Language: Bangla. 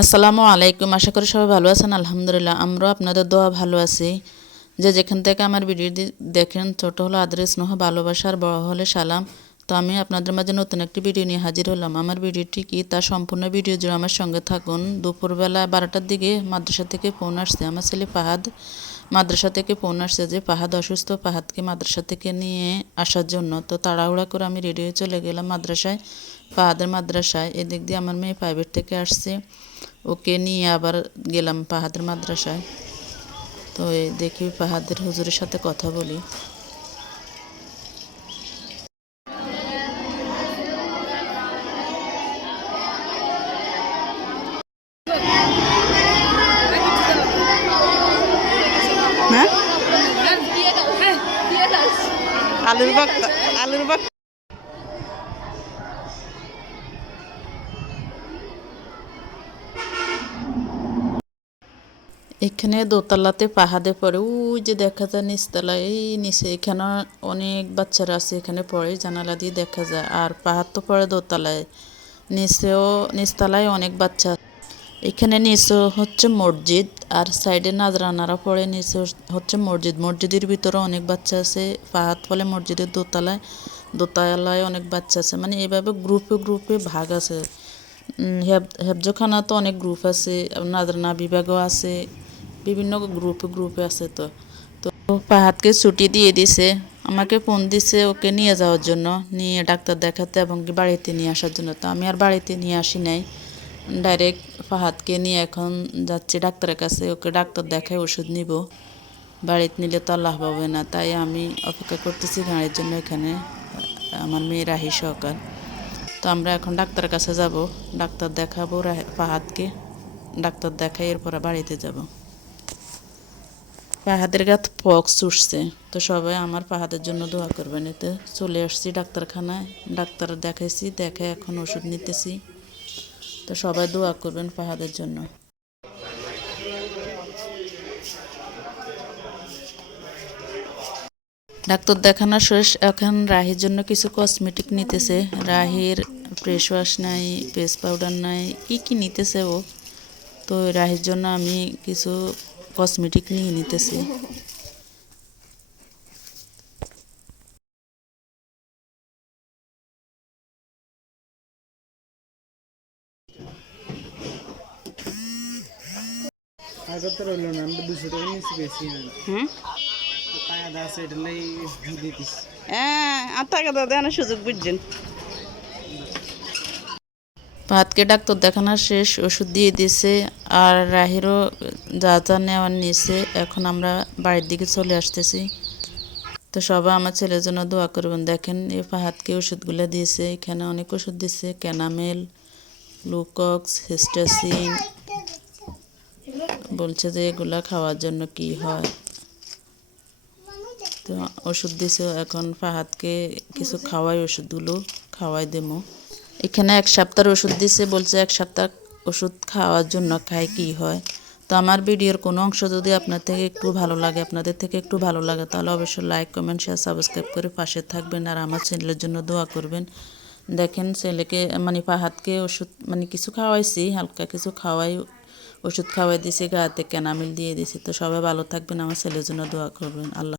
আসসালামু আলাইকুম। আশা করি সবাই ভালো আছেন। আলহামদুলিল্লাহ আমরাও আপনাদের দোয়া ভালো আছি। যে যেখান থেকে আমার ভিডিও দেখেন, ছোট হলো আদর স্নেহ ভালোবাসার, বড় হলে সালাম। তো আমি আপনাদের মাঝে নতুন একটি ভিডিও নিয়ে হাজির হলাম। আমার ভিডিওটি কি তার সম্পূর্ণ ভিডিও জুড়ে আমার সঙ্গে থাকুন। দুপুরবেলা 12টার দিকে মাদ্রাসা থেকে ফোন আসছে। আমার ছেলে ফাহাদ মাদ্রাসা থেকে ফোন আসছে যে ফাহাদ অসুস্থ, ফাহাদকে মাদ্রাসা থেকে নিয়ে আসার জন্য। তো তাড়াহুড়া করে আমি রেডি হয়ে চলে গেলাম মাদ্রাসায়, ফাহাদের মাদ্রাসায়। এদিক দিয়ে আমার মেয়ে প্রাইভেট থেকে আসছে, ওকে নিয়ে আবার গেলাম ফাহাদের মাদ্রাসায়। তো দেখি ফাহাদের হুজুরের সাথে কথা বলি। হ্যাঁ, আলুর ভর্তা, আলুর ভর্তা। এখানে দোতলাতে পাহাড়ে পড়ে, ওই যে দেখা যায় নিচতলায়, এই নিচে এখানে অনেক বাচ্চারা আছে, এখানে পড়ে, জানালা দিয়ে দেখা যায়। আর পাহাড় তো পড়ে দোতলায়, নিচেও নিচতলায় অনেক বাচ্চা। এখানে নিচে হচ্ছে মসজিদ, আর সাইডে নাজরানারা পড়ে, নিচে হচ্ছে মসজিদ। মসজিদের ভিতরে অনেক বাচ্চা আছে। পাহাড় ফলে মসজিদের দোতলায়, দোতলায় অনেক বাচ্চা আছে। মানে এভাবে গ্রুপে গ্রুপে ভাগ আছে। হেফজখানা তো অনেক গ্রুপ আছে, নাজরানা বিভাগও আছে, বিভিন্ন গ্রুপে গ্রুপে আছে। তো তো ফাহাদকে ছুটি দিয়ে দিছে, আমাকে ফোন দিছে ওকে নিয়ে যাওয়ার জন্য, নিয়ে ডাক্তার দেখাতে এবং কি বাড়িতে নিয়ে আসার জন্য। তো আমি আর বাড়িতে নিয়ে আসি নাই, ডাইরেক্ট ফাহাদকে নিয়ে এখন যাচ্ছি ডাক্তারের কাছে, ওকে ডাক্তার দেখায় ওষুধ নিব। বাড়িতে নিলে তো আর লাভ হবে না, তাই আমি অপেক্ষা করতেছি গাড়ির জন্য এখানে, আমার মেয়ে রাহি সহকার। তো আমরা এখন ডাক্তারের কাছে যাব, ডাক্তার দেখাবো ফাহাদকে, ডাক্তার দেখাই এরপরে বাড়িতে যাব। ফাহাদের গাত পক্স উঠছে, তো সবাই আমার ফাহাদের জন্য দোয়া করবেন। এতে চলে আসছি ডাক্তারখানায়, ডাক্তার দেখাইছি, দেখে এখন ওষুধ নিতেছি। তো সবাই দোয়া করবেন ফাহাদের জন্য। ডাক্তার দেখানো শেষ, এখন রাহির জন্য কিছু কসমেটিক নিতেছে। রাহির ফ্রেশ ওয়াশ নাই, ফেস পাউডার নাই, কি কি নিতেছে ও। তো রাহির জন্য আমি কিছু কসমেটিক নিয়ে নিতেছি। আগে তো রইল না, আমরা 200 টাকা নিচে পেয়েছি। হুম, টাকা আছে এটা লাই দিতিস। হ্যাঁ, আর টাকা দাও, দেওয়ানোর সুযোগ বুঝছেন। ভাতকে ডাক্তার দেখানো শেষ, ওষুধ দিয়ে দিছে, আর রাহিরও যা যা নেওয়ার নিয়েছে। এখন আমরা বাড়ির দিকে চলে আসতেছি। তো সবাই আমার ছেলের জন্য দোয়া করবেন। দেখেন এই ফাহাদকে ওষুধগুলো দিয়েছে, এখানে অনেক ওষুধ দিচ্ছে, ক্যানামেল, গ্লুকক্স, হিস্টাসিন। বলছে যে এগুলা খাওয়ার জন্য কি হয়। তো ওষুধ দিছে, এখন ফাহাদকে কিছু খাওয়াই, ওষুধগুলো খাওয়াই দেবো। এখানে 1 সপ্তাহের ওষুধ দিছে, বলছে 1 সপ্তাহ ওষুধ খাওয়ার জন্য খায় কি হয়। তো আমার ভিডিওর কোনো অংশ যদি আপনার থেকে একটু ভালো লাগে, আপনাদের থেকে একটু ভালো লাগে, তাহলে অবশ্যই লাইক, কমেন্ট, শেয়ার, সাবস্ক্রাইব করে পাশে থাকবেন, আর আমার চ্যানেলের জন্য দোয়া করবেন। দেখেন ছেলেকে মানে ফাহাদকে ওষুধ মানে কিছু খাওয়াইছি, হালকা কিছু খাওয়াই, ওষুধ খাওয়াই দিছি, গাতে ক্যানামিল দিয়ে দিছি। তো সবাই ভালো থাকবেন, আমার ছেলের জন্য দোয়া করবেন। আল্লাহ।